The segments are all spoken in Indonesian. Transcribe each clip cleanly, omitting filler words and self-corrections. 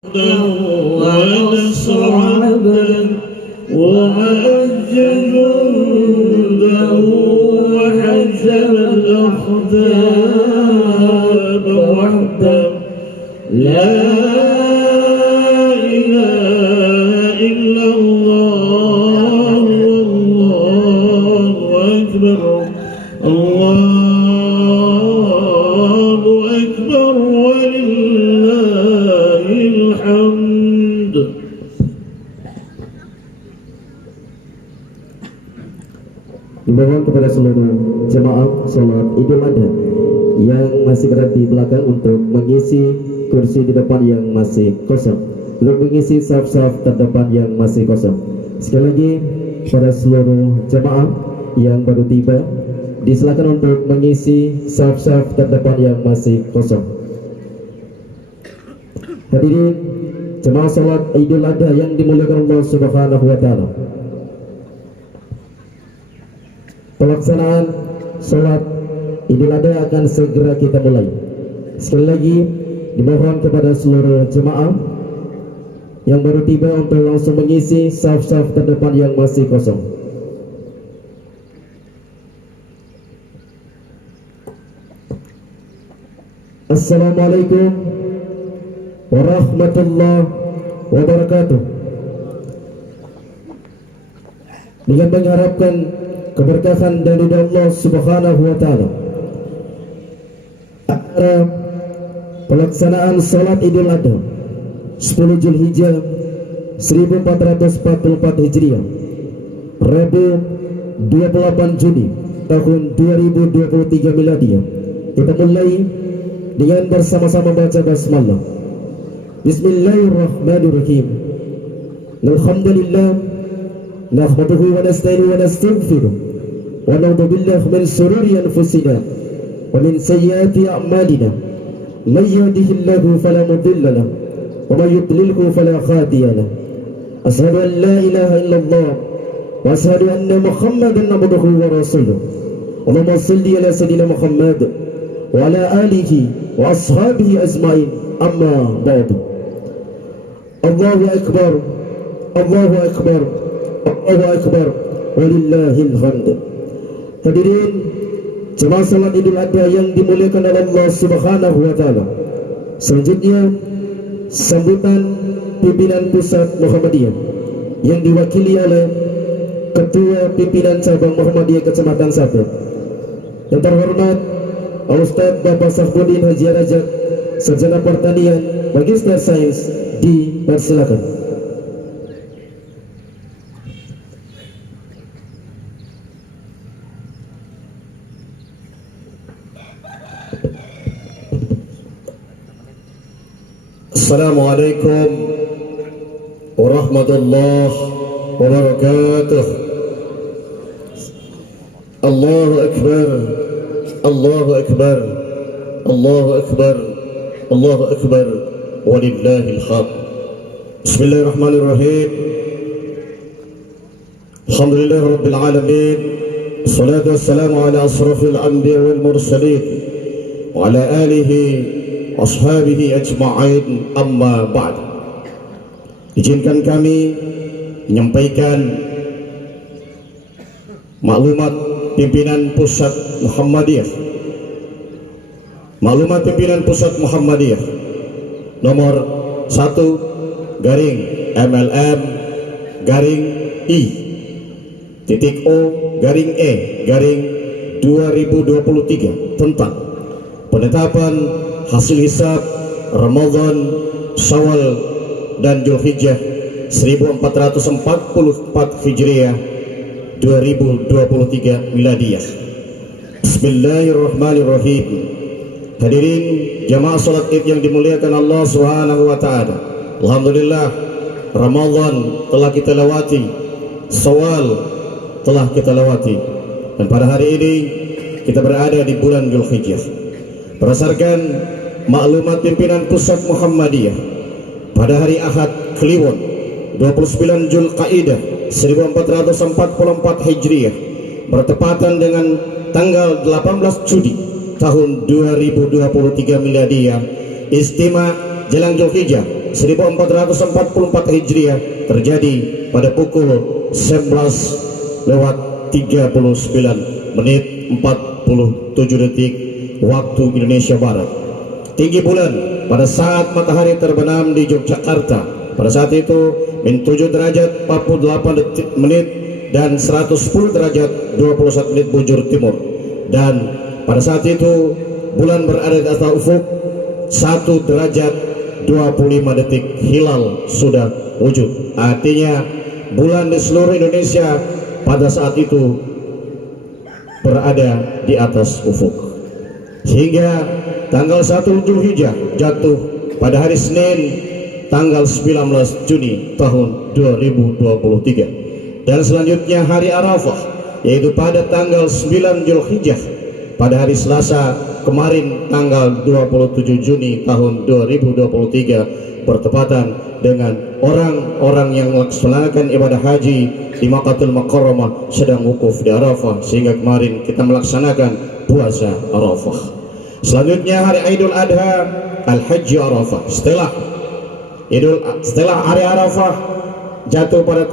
ونصر عبدا وعز جنده وحزم الأحزاب وحده لا إله إلا الله والله أكبر الله أكبر ولله الحمد. Dimohon kepada seluruh jemaah salat Idul Adha yang masih berada di belakang untuk mengisi kursi di depan yang masih kosong, untuk mengisi saf-saf terdepan yang masih kosong. Sekali lagi pada seluruh jemaah yang baru tiba, disilakan untuk mengisi saf-saf terdepan yang masih kosong. Hadirin jemaah salat Idul Adha yang dimuliakan Allah Subhanahu wa taala. Pelaksanaan salat Idul Adha akan segera kita mulai. Sekali lagi dimohon kepada seluruh jemaah yang baru tiba untuk langsung mengisi saf-saf terdepan yang masih kosong. Assalamualaikum warahmatullahi wabarakatuh. Dengan mengharapkan keberkahan dari Allah Subhanahu wa taala, acara pelaksanaan salat Idul Adha 10 Zulhijjah 1444 Hijriah, Rabu 28 Juni tahun 2023 Miladiah, kita mulai dengan bersama-sama baca basmalah. Bismillahirrahmanirrahim. Alhamdulillah nahmaduhu wa nasta'inuhu wa nastaghfiruh wa na'udzu billahi min shururi anfusina wa min sayyiati a'malina. Man yahdihillahu fala mudilla lahu wa man yudlilhu fala hadiya lahu. Asyhadu an la ilaha illallah wa asyhadu anna Muhammadan abduhu wa rasuluh. Allahumma shalli ala sayyidina Muhammad wa ala alihi wa ashabihi ajma'in. Amma ba'du. Allahu akbar, Allahu akbar, Allahu akbar, walillahil hamd. Hadirin jemaah salat Idul Adha yang dimuliakan oleh Allah Subhanahu wa taala. Selanjutnya sambutan pimpinan pusat Muhammadiyah yang diwakili oleh Ketua Pimpinan Cabang Muhammadiyah Kecamatan Sapet, yang terhormat Ustaz Bapak Sahbudin Haji Rajak, Sarjana Pertanian, Magister Sains, dipersilakan. Assalamualaikum warahmatullahi wabarakatuh. Allahu akbar, Allahu akbar, Allahu akbar, Allahu akbar, walillahil hamd. Bismillahirrahmanirrahim. Alhamdulillah rabbil alamin. Assalatu wassalamu ala asrafil anbiya wal mursalin wa ala alihi ashabihi ajma'in, amma ba'd. Izinkan kami menyampaikan maklumat pimpinan pusat Muhammadiyah. Maklumat pimpinan pusat Muhammadiyah nomor 1 garing MLM garing I titik O garing E garing 2023 tentang penetapan hasil hisab Ramadan, Syawal dan Zulhijjah 1444 Hijriah 2023 Miladiyah. Bismillahirrahmanirrahim. Hadirin jamaah salat Id yang dimuliakan Allah Subhanahu wa taala. Alhamdulillah Ramadan telah kita lewati, Syawal telah kita lewati, dan pada hari ini kita berada di bulan Zulhijjah. Berdasarkan maklumat pimpinan pusat Muhammadiyah, pada hari Ahad Kliwon 29 Zulqaidah 1444 Hijriah bertepatan dengan tanggal 18 Juni tahun 2023 Miladiyah, Istimewa Jelang Zulhijjah 1444 Hijriah terjadi pada pukul 11:39 menit 47 detik waktu Indonesia Barat. Tinggi bulan pada saat matahari terbenam di Yogyakarta pada saat itu min 7 derajat 48 detik menit dan 110 derajat 21 menit bujur timur. Dan pada saat itu bulan berada di atas ufuk 1 derajat 25 detik hilal sudah wujud. Artinya bulan di seluruh Indonesia pada saat itu berada di atas ufuk. Sehingga tanggal 1 Zulhijjah jatuh pada hari Senin tanggal 19 Juni tahun 2023. Dan selanjutnya hari Arafah yaitu pada tanggal 9 Zulhijjah pada hari Selasa kemarin tanggal 27 Juni tahun 2023 bertepatan dengan orang-orang yang melaksanakan ibadah haji di Makkahul Mukarramah sedang wukuf di Arafah, sehingga kemarin kita melaksanakan puasa Arafah. Selanjutnya hari Idul Adha Al-Hajj Arafah. Setelah hari Arafah jatuh pada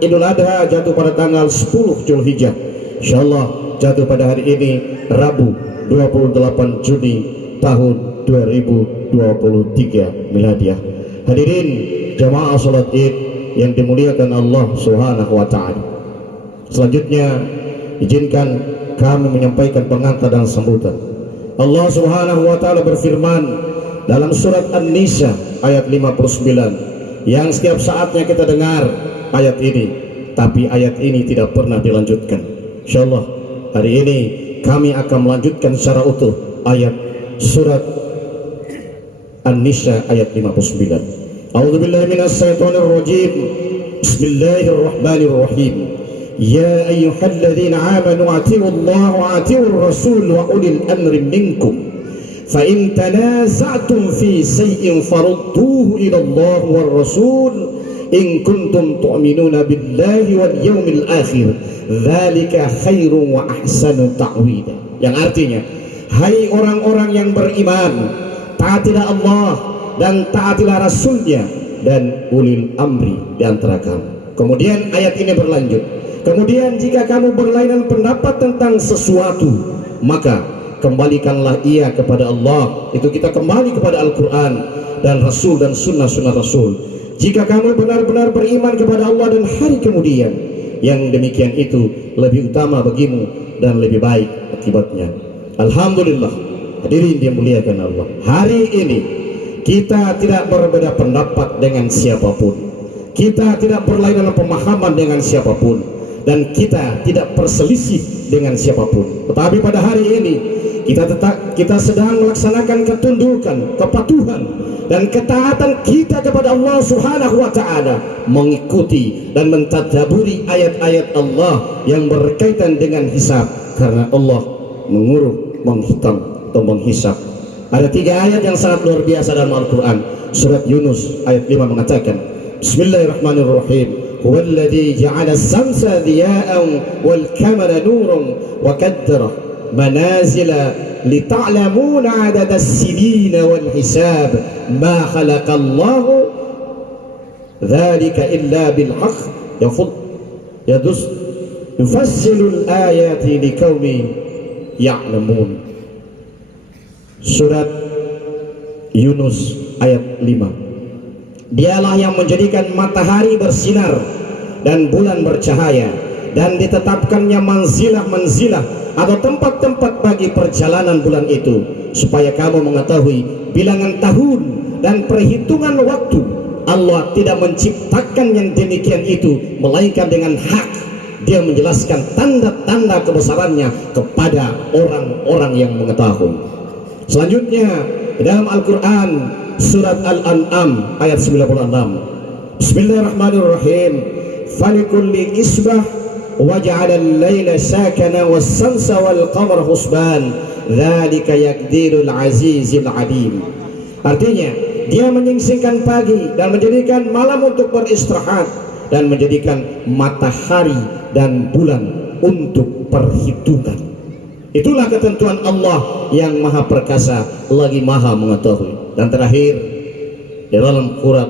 Idul Adha jatuh pada tanggal 10 Zulhijjah. Insyaallah jatuh pada hari ini Rabu 28 Juni tahun 2023 Miladiah. Hadirin jamaah salat Id yang dimuliakan Allah Subhanahu wa taala. Selanjutnya izinkan kami menyampaikan pengantar dan sambutan. Allah Subhanahu wa taala berfirman dalam surat An-Nisa ayat 59 yang setiap saatnya kita dengar ayat ini, tapi ayat ini tidak pernah dilanjutkan. Insyaallah hari ini kami akan melanjutkan secara utuh ayat surat An-Nisa ayat 59. A'udzubillahi minasyaitonir rajim. Bismillahirrahmanirrahim. Ya ayyuhalladzina amanu atiiullaha wa atiiur rasul wa ulil amri minkum. Fa in tanaza'tum fi shay'in farudduhu ila Allah war rasul in kuntum tu'minuna billahi wal yawmil akhir. Dzalika khairun wa ahsanu ta'wila. Yang artinya, hai orang-orang yang beriman, taatilah Allah dan taatilah Rasulnya dan ulil amri di antara kamu. Kemudian ayat ini berlanjut. Kemudian jika kamu berlainan pendapat tentang sesuatu, maka kembalikanlah ia kepada Allah. Itu kita kembali kepada Al-Quran dan Rasul dan sunnah-sunnah Rasul. Jika kamu benar-benar beriman kepada Allah dan hari kemudian, yang demikian itu lebih utama bagimu dan lebih baik akibatnya. Alhamdulillah, hadirin dimuliakan Allah. Hari ini kita tidak berbeda pendapat dengan siapapun, kita tidak berlainan pemahaman dengan siapapun, dan kita tidak berselisih dengan siapapun. Tetapi pada hari ini kita sedang melaksanakan ketundukan, kepatuhan dan ketaatan kita kepada Allah Subhanahu wa taala, mengikuti dan mentadaburi ayat-ayat Allah yang berkaitan dengan hisab, karena Allah menghitung atau menghisab. Ada 3 ayat yang sangat luar biasa dalam Al-Quran. Surat Yunus ayat 5 mengatakan, Bismillahirrahmanirrahim. Huwallazi ja'ala as-samsa diya'an wal qamara nuran wa qaddara manazila lita'lamuna 'adada as-sinina wal hisab ma khalaqallahu dzalika illa bil haqq yufassilul ayati liqaumin ya'lamun. Surat Yunus ayat 5. Dialah yang menjadikan matahari bersinar dan bulan bercahaya, dan ditetapkannya manzilah-manzilah atau tempat-tempat bagi perjalanan bulan itu, supaya kamu mengetahui bilangan tahun dan perhitungan waktu. Allah tidak menciptakan yang demikian itu melainkan dengan hak. Dia menjelaskan tanda-tanda kebesarannya kepada orang-orang yang mengetahui. Selanjutnya dalam Al-Quran surat Al-An'am ayat 96. Bismillahirrahmanirrahim. Falikulli isbah waja'ala al-laila sakana was-samsa wal-qamara husban dzalika yaqdirul azizil alim. Artinya, dia menyingsingkan pagi dan menjadikan malam untuk beristirahat, dan menjadikan matahari dan bulan untuk perhitungan. Itulah ketentuan Allah yang maha perkasa lagi maha mengetahui. Dan terakhir di dalam surat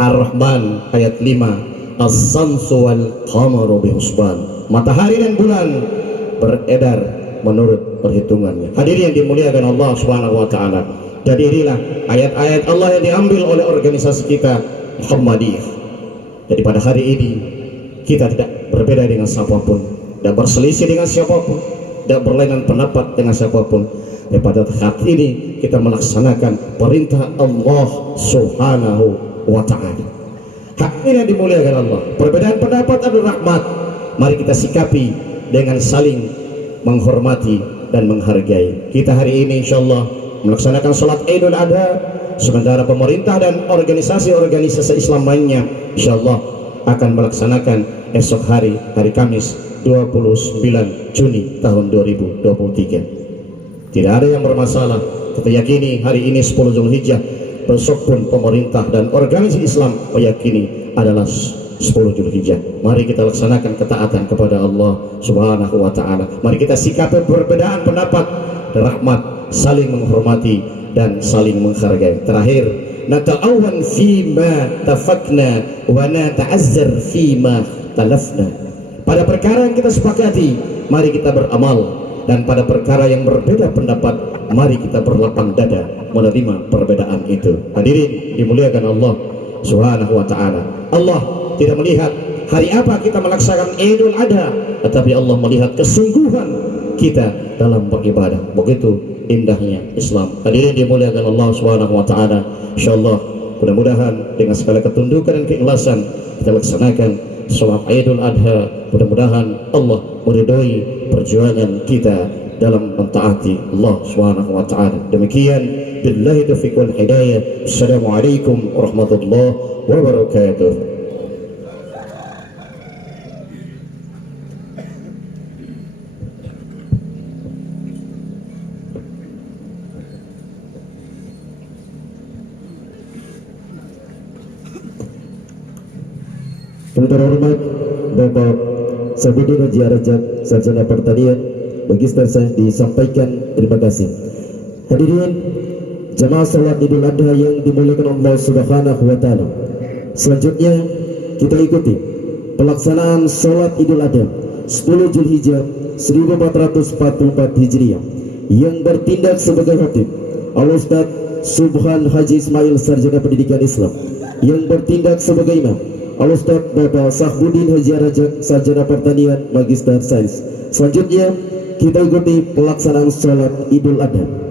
Ar-Rahman ayat 5, as-samsu wal qamaru bihusban, matahari dan bulan beredar menurut perhitungannya. Hadirin yang dimuliakan Allah Subhanahu wa taala. Jadi inilah ayat-ayat Allah yang diambil oleh organisasi kita Muhammadiyah. Jadi pada hari ini kita tidak berbeda dengan siapapun, tidak berselisih dengan siapapun, tidak berlainan pendapat dengan siapapun. Dan pada saat ini kita melaksanakan perintah Allah Subhanahu wa ta'ala. Hak ini yang dimuliakan Allah. Perbedaan pendapat adalah rahmat. Mari kita sikapi dengan saling menghormati dan menghargai. Kita hari ini insyaallah melaksanakan sholat Idul Adha, sementara pemerintah dan organisasi-organisasi Islam lainnya insyaallah akan melaksanakan esok hari Kamis 29 Juni tahun 2023. Tidak ada yang bermasalah. Kita yakini hari ini 10 Zulhijjah, besok pun pemerintah dan organisasi Islam meyakini adalah 10 Zulhijjah. Mari kita laksanakan ketaatan kepada Allah Subhanahu wa taala. Mari kita sikapi perbedaan pendapat dan rahmat, saling menghormati dan saling menghargai. Terakhir, nata'awan fima tafakna wa nata'azzar fima talafna. Pada perkara yang kita sepakati, mari kita beramal. Dan pada perkara yang berbeda pendapat, mari kita berlapang dada menerima perbedaan itu. Hadirin dimuliakan Allah Subhanahu wa taala. Allah tidak melihat hari apa kita melaksanakan Idul Adha, tetapi Allah melihat kesungguhan kita dalam beribadah. Begitu indahnya Islam. Hadirin dimuliakan Allah Subhanahu wa taala. Insyaallah mudah-mudahan dengan segala ketundukan dan keikhlasan kita laksanakan sholat Idul Adha. Mudah-mudahan Allah meridhoi perjuangan kita dalam mentaati Allah Subhanahu wa taala. Demikian, billahi taufiq wal hidayah. Assalamualaikum warahmatullahi wabarakatuh. Yang terhormat Bapak Sabudin Haji Rajab, Sarjana Pertanian, Magister Sains, disampaikan terima kasih. Hadirin jamaah salat Idul Adha yang dimuliakan Allah Subhanahu wa taala. Selanjutnya kita ikuti pelaksanaan salat Idul Adha 10 Zulhijjah 1444 Hijriah yang bertindak sebagai khatib Al-Ustaz Subhan Haji Ismail, Sarjana Pendidikan Islam, yang bertindak sebagai imam Al-Ustaz Bapak Sahbudin Haji Rajab, Sarjana Pertanian, Magister Sains. Selanjutnya kita ikuti pelaksanaan sholat Idul Adha.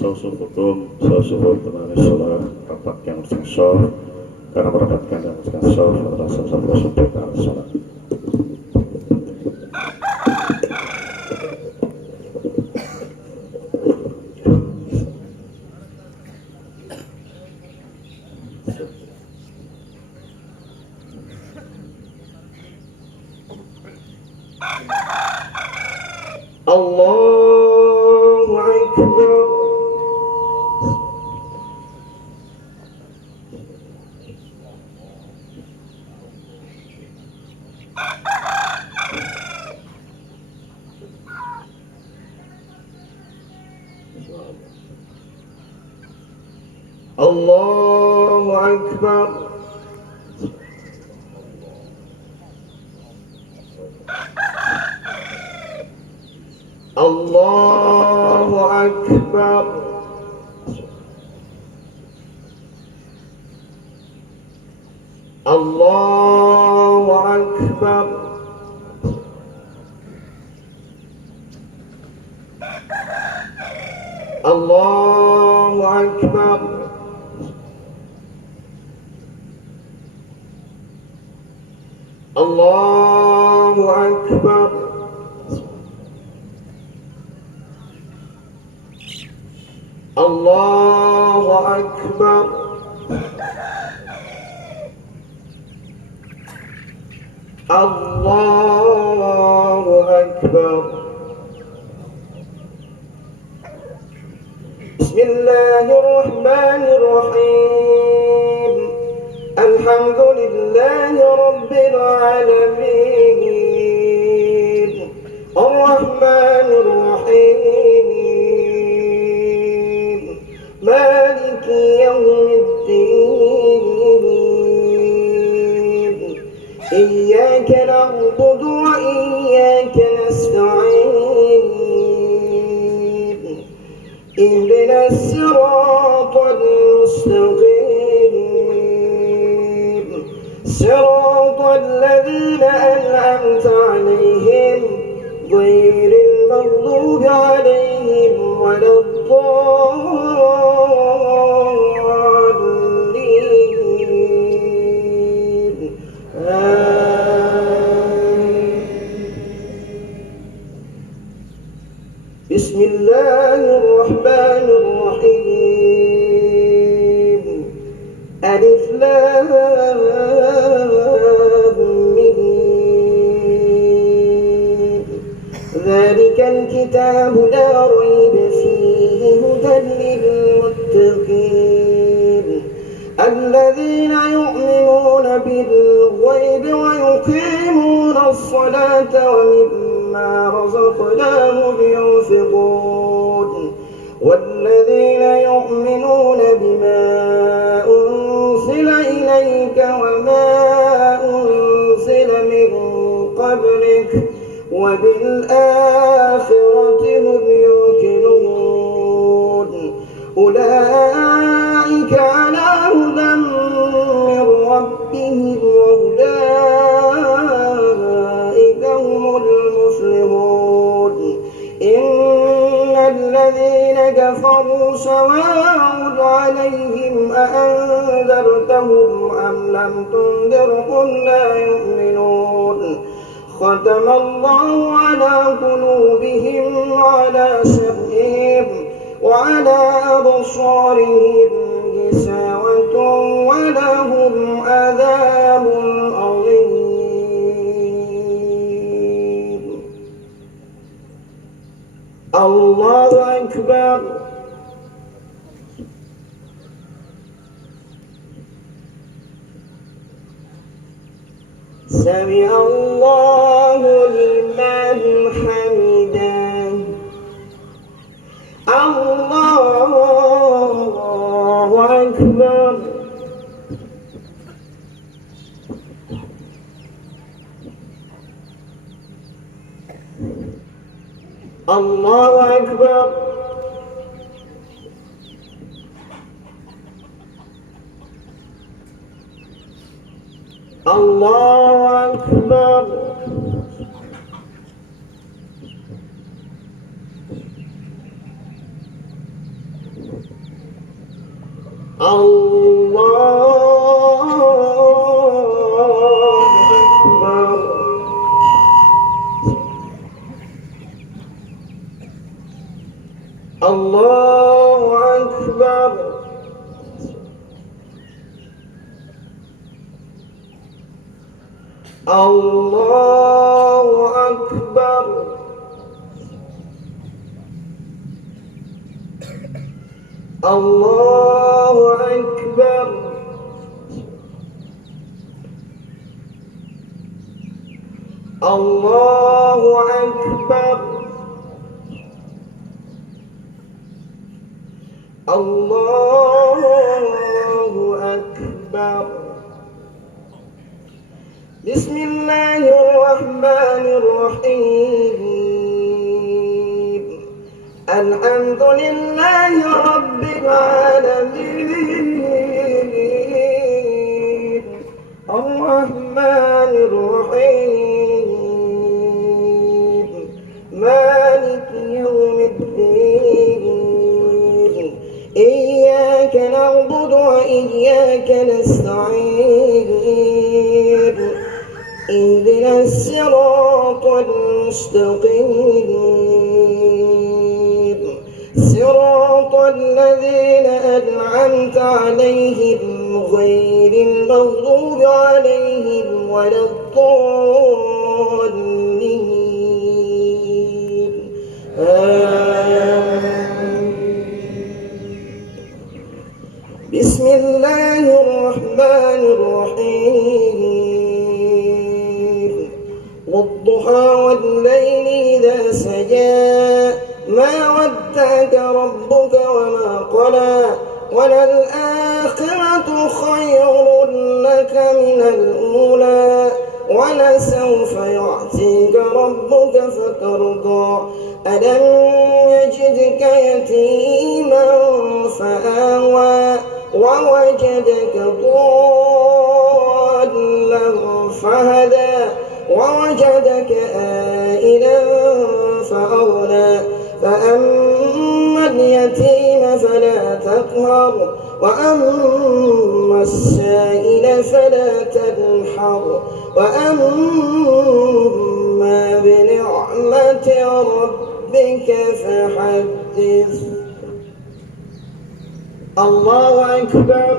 Sausuhum teman sholat rapat yang bersensor karena merapatkan dan bersensor adalah salah satu perkara sholat. Allahu Akbar. Allahu Akbar. Allahu Akbar. Allahu Akbar. Allahu Akbar. الله أكبر. الله أكبر. الله أكبر. بسم الله الرحمن الرحيم. الحمد لله رب العالمين الرحمن الرحيم مالك يوم الدين إياك نعبد وإياك نستعين اهدنا الصراط المستقيم صراط الذين أنعمت عليهم غير المغضوب عليهم ولا الضالين آمين. بسم الله الرحمن الرحيم ألف لام ميم ذلك الكتاب لا ريب فيه هدى للمتقين الذين يؤمنون بالغيب ويقيمون الصلاة ومما رزقناهم ينفقون والذين يؤمنون بما أنزل إليك وما أنزل من قبلك وبالآخرة هم يوقنون أولئك على هدى من ربهم وأولئك هم المفلحون إن الذين كفروا سواء عليهم أأنذرتهم أم لم تنذرهم لا يؤمنون ختم الله على قلوبهم وعلى سمعهم وعلى أبصارهم غشاوة ولهم عذاب عظيم. الله أكبر. سمع الله لمن حمده. الله أكبر. الله أكبر. الله أكبر. الله أكبر. الله أكبر. الله أكبر. الله أكبر. الله أكبر. بسم الله الرحمن الرحيم الحمد لله رب العالمين الرحمن الرحيم مالك يوم الدين إياك نعبد وإياك نستعين مستقيم صراط الذين أنعمت عليهم غير المغضوب عليهم ولا الضالين آمين. بسم الله الرحمن الرحيم والضحى والليل إذا سجى ما ودعك ربك وما قلى وللآخرة خير لك من الأولى ولسوف يعطيك ربك فترضى ألم يجدك يتيما فآوى ووجدك ضالا فهدى ووجدك آئلا فأغنى فأما اليتيم فلا تقهر وأما السائل فلا تنحر وأما بنعمة ربك فحدث. الله أكبر.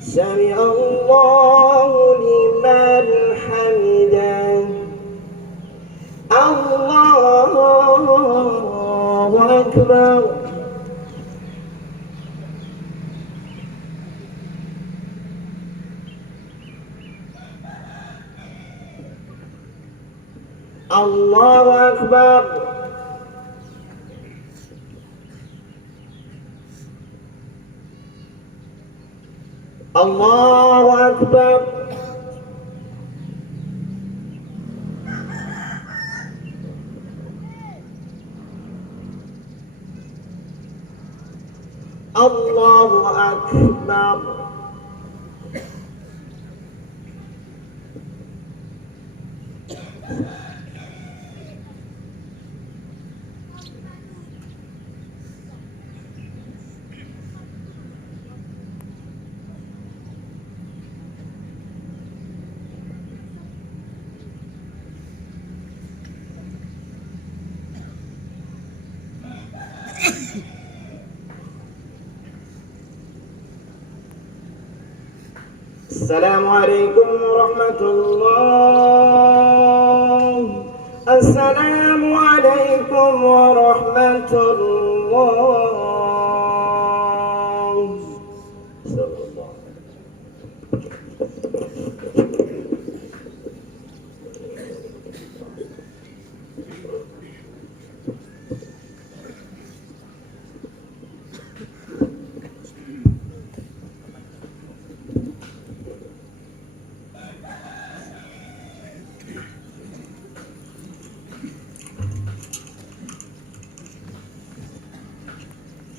سمع الله لمن حمده. الله أكبر. الله أكبر. الله أكبر. الله أكبر. السلام عليكم ورحمة الله. السلام عليكم ورحمة الله. صلى الله عليه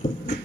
وسلم.